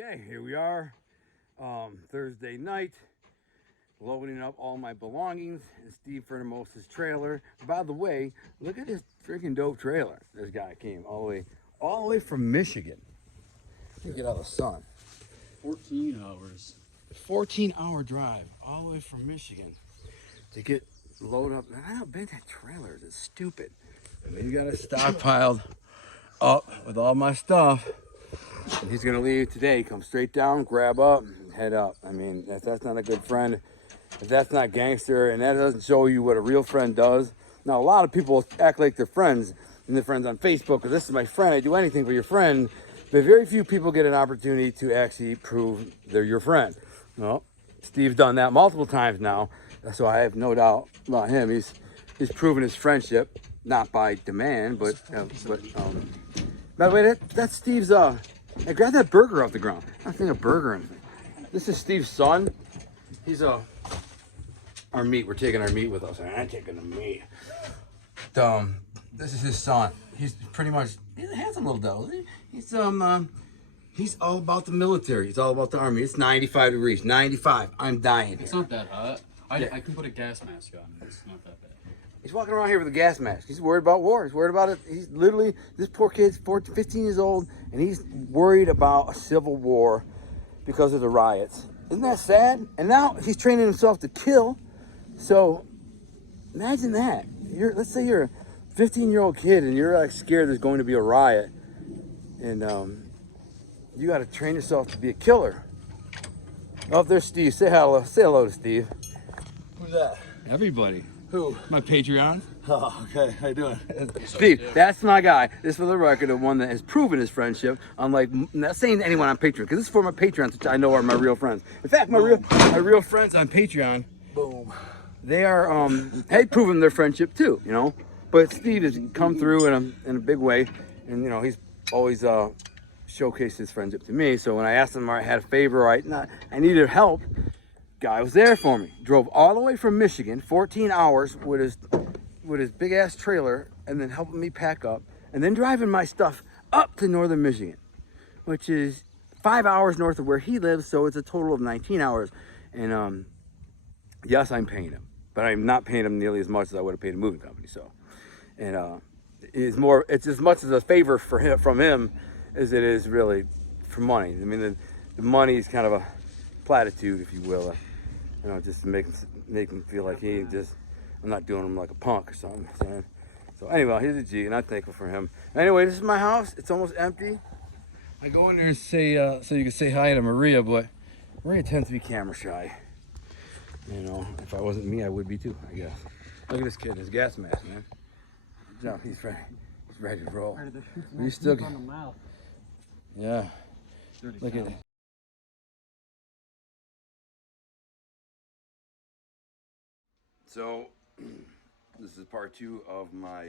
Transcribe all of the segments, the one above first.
Okay, here we are, Thursday night, loading up all my belongings in Steve Fernimos's trailer. By the way, look at this freaking dope trailer. This guy came all the way from Michigan to get out of the sun. 14 hours. 14-hour drive all the way from Michigan to get loaded up. Man, I don't bet that trailer is stupid. I mean, you got it stockpiled up with all my stuff. And he's gonna leave today, come straight down, grab up, and head up. I mean, if that's not a good friend, if that's not gangster, and that doesn't show you what a real friend does. Now, a lot of people act like they're friends, and they're friends on Facebook, or this is my friend, I do anything for your friend, but very few people get an opportunity to actually prove they're your friend. Well, Steve's done that multiple times now, so I have no doubt about him. He's proven his friendship, not by demand, but by the way, that's Steve's, hey, grab that burger off the ground. I'm not thinking of burger or anything. This is Steve's son. He's our meat. We're taking our meat with us. I'm taking the meat. This is his son. He's pretty much, he's a handsome little devil. He's all about the military. He's all about the army. It's 95 degrees. 95. I'm dying here. It's not that hot. I can put a gas mask on. It's not that bad. He's walking around here with a gas mask. He's worried about war. He's worried about it. He's literally, this poor kid's 14, 15 years old, and he's worried about a civil war because of the riots. Isn't that sad? And now he's training himself to kill. So imagine that. Let's say you're a 15-year-old kid and you're like scared there's going to be a riot, and you got to train yourself to be a killer. Oh, there's Steve. Say hello. Say hello to Steve. Who's that? Everybody. Who? My Patreon. Oh, okay. How you doing? Steve, that's my guy. This, for the record, the one that has proven his friendship. Unlike, not saying to anyone on Patreon, because this is for my Patreons, which I know are my real friends. In fact, my real friends on Patreon, Boom. they are had proven their friendship too, you know. But Steve has come through in a big way, and you know he's always showcased his friendship to me. So when I asked him, I had a favor, I needed help. Guy was there for me. Drove all the way from Michigan, 14 hours with his big ass trailer, and then helping me pack up, and then driving my stuff up to northern Michigan, which is 5 hours north of where he lives. So it's a total of 19 hours. And yes, I'm paying him, but I'm not paying him nearly as much as I would have paid a moving company. So, and it's as much as a favor from him as it is really for money. I mean, the money is kind of a platitude, if you will. You know, just to make him feel like I'm not doing him like a punk or something. So anyway, here's a G, and I'm thankful for him. Anyway, this is my house. It's almost empty. I go in there and say, so you can say hi to Maria, but Maria tends to be camera shy. You know, if I wasn't me, I would be too, I guess. Look at this kid, his gas mask, man. No, he's ready to roll. He's still on the mouth. Yeah. Look at it. So, this is part 2 of my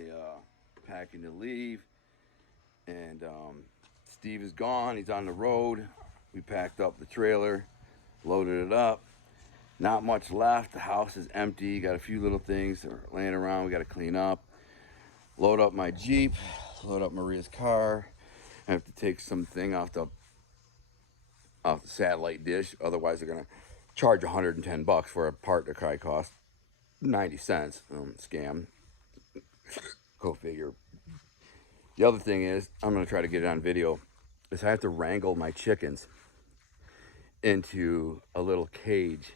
packing to leave, and Steve is gone. He's on the road. We packed up the trailer, loaded it up. Not much left. The house is empty. Got a few little things that are laying around. We got to clean up. Load up my Jeep. Load up Maria's car. I have to take something off the satellite dish. Otherwise, they're gonna charge $110 for a part that probably cost 90 cents. Scam. Go figure. The other thing is, I'm going to try to get it on video, is I have to wrangle my chickens into a little cage.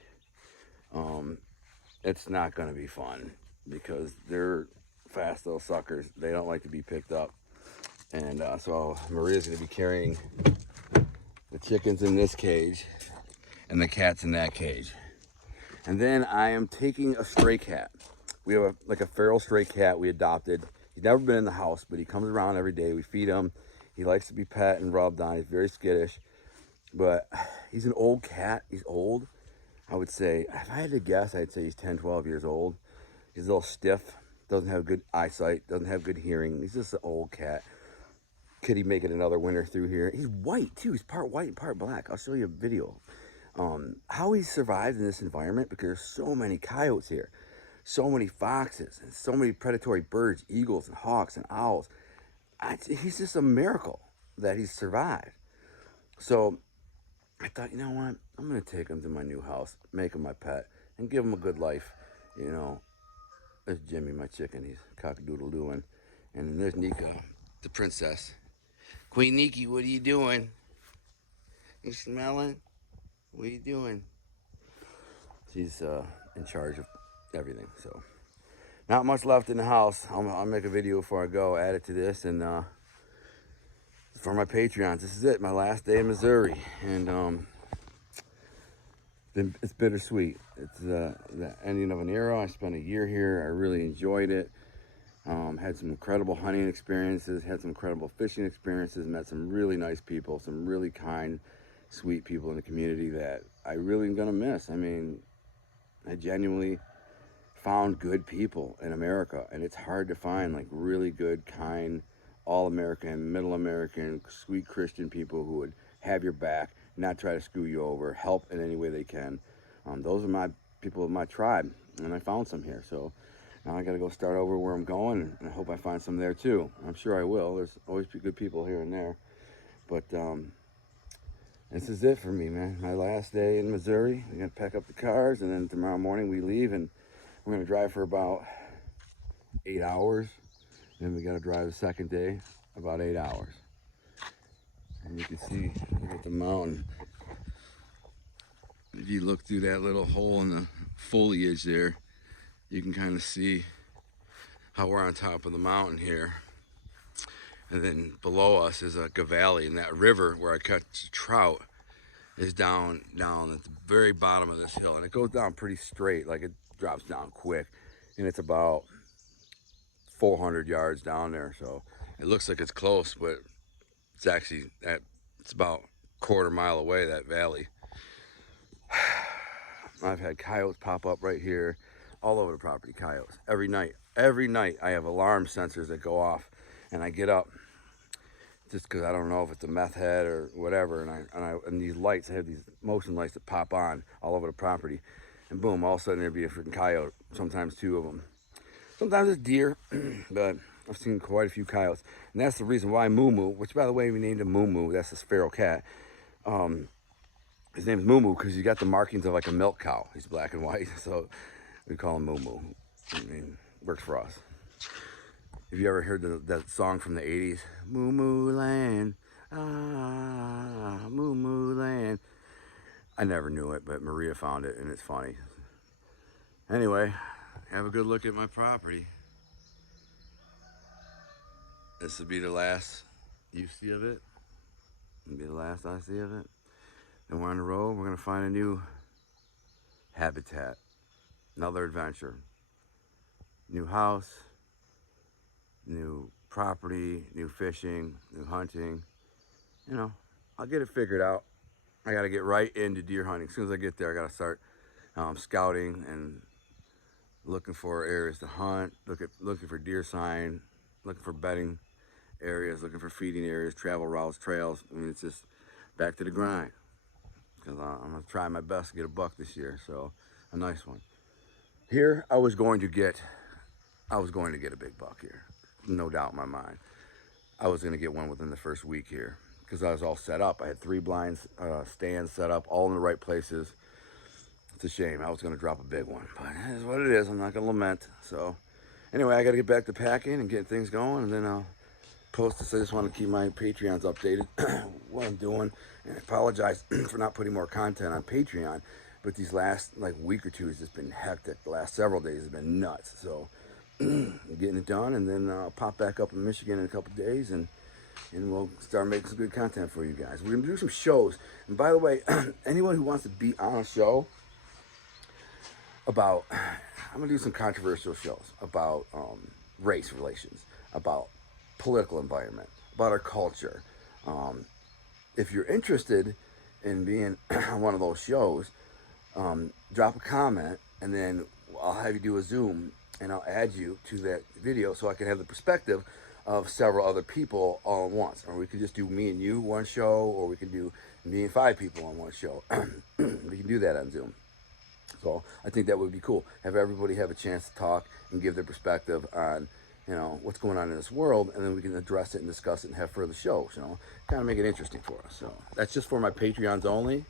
It's not going to be fun because they're fast little suckers. They don't like to be picked up. And so Maria's going to be carrying the chickens in this cage and the cats in that cage. And then I am taking a stray cat. We have a feral stray cat we adopted. He's never been in the house, but he comes around every day. We feed him. He likes to be pet and rubbed on. He's very skittish, but he's an old cat. He's old. I would say, if I had to guess, I'd say he's 10, 12 years old. He's a little stiff, doesn't have good eyesight, doesn't have good hearing. He's just an old cat. Could he make it another winter through here? He's white too. He's part white and part black. I'll show you a video. How he survived in this environment, because there's so many coyotes here, so many foxes, and so many predatory birds, eagles and hawks and owls. He's just a miracle that he's survived. So I thought, you know what? I'm gonna take him to my new house, make him my pet, and give him a good life. You know, there's Jimmy, my chicken. He's cock-a-doodle-dooing. And then there's Nika, the princess. Queen Nikki, what are you doing? You smelling? What are you doing? She's in charge of everything. So, not much left in the house. I'll make a video before I go, add it to this, and for my Patreons, this is it. My last day in Missouri, and it's bittersweet. It's the ending of an era. I spent a year here. I really enjoyed it. Had some incredible hunting experiences, had some incredible fishing experiences, met some really nice people, some really kind, sweet people in the community that I really am gonna miss. I mean, I genuinely found good people in America, and it's hard to find like really good, kind, all-American, middle-American, sweet Christian people who would have your back, not try to screw you over, help in any way they can. Those are my people of my tribe, and I found some here. So now I got to go start over where I'm going, and I hope I find some there too. I'm sure I will. There's always good people here and there. But this is it for me, man. My last day in Missouri. I'm going to pack up the cars, and then tomorrow morning we leave, and we're going to drive for about 8 hours. Then we got to drive the second day about 8 hours. And you can see at the mountain. If you look through that little hole in the foliage there, you can kind of see how we're on top of the mountain here. And then below us is a valley, and that river where I catch trout is down at the very bottom of this hill, and it goes down pretty straight, like it drops down quick, and it's about 400 yards down there. So it looks like it's close, but it's actually it's about a quarter mile away, that valley. I've had coyotes pop up right here, all over the property. Coyotes every night. Every night I have alarm sensors that go off, and I get up just because I don't know if it's a meth head or whatever. And these lights, I have these motion lights that pop on all over the property, and boom, all of a sudden there'd be a freaking coyote. Sometimes two of them. Sometimes it's deer, but I've seen quite a few coyotes, and that's the reason why Moo Moo, which by the way we named him Moo Moo. That's this feral cat. His name's Moo Moo because he's got the markings of like a milk cow. He's black and white, so we call him Moo Moo. I mean, works for us. Have you ever heard that song from the 80s? Moo Moo Land, ah, Moo Moo Land. I never knew it, but Maria found it, and it's funny. Anyway, have a good look at my property. This will be the last you see of it. It'll be the last I see of it. Then we're on the road. We're going to find a new habitat. Another adventure. New house. New property. New fishing. New hunting. You know, I'll get it figured out. I got to get right into deer hunting. As soon as I get there, I got to start scouting and looking for areas to hunt. Looking for deer sign. Looking for bedding areas. Looking for feeding areas. Travel routes. Trails. I mean, it's just back to the grind. Because I'm going to try my best to get a buck this year, so a nice one. Here, I was going to get a big buck here, no doubt in my mind. I was going to get one within the first week here because I was all set up. I had 3 blinds, stands set up, all in the right places. It's a shame. I was going to drop a big one, but it is what it is. I'm not going to lament. So anyway, I got to get back to packing and getting things going, and then I'll post this. I just want to keep my Patreons updated what I'm doing, and I apologize for not putting more content on Patreon, but these last like week or two has just been hectic. The last several days have been nuts. So getting it done, and then I'll pop back up in Michigan in a couple days, and we'll start making some good content for you guys. We're gonna do some shows, and by the way, anyone who wants to be on a show about, I'm gonna do some controversial shows about race relations, about political environment, about our culture. If you're interested in being on one of those shows, drop a comment, and then I'll have you do a Zoom, and I'll add you to that video so I can have the perspective of several other people all at once. Or we could just do me and you one show, or we could do me and 5 people on one show. We can do that on Zoom. So I think that would be cool. Have everybody have a chance to talk and give their perspective on you know, what's going on in this world, and then we can address it and discuss it and have further shows, you know, kind of make it interesting for us. So that's just for my Patreons only.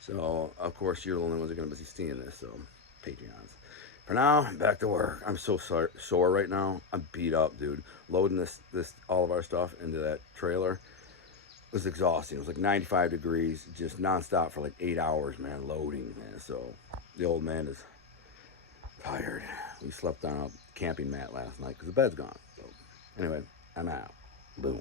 So of course you're the only ones that are going to be seeing this. So Patreons. For now, back to work. I'm so sore right now. I'm beat up, dude. Loading this all of our stuff into that trailer was exhausting. It was like 95 degrees, just nonstop for like 8 hours, man, loading, man. So the old man is tired. We slept on a camping mat last night because the bed's gone. So anyway, I'm out. Boom.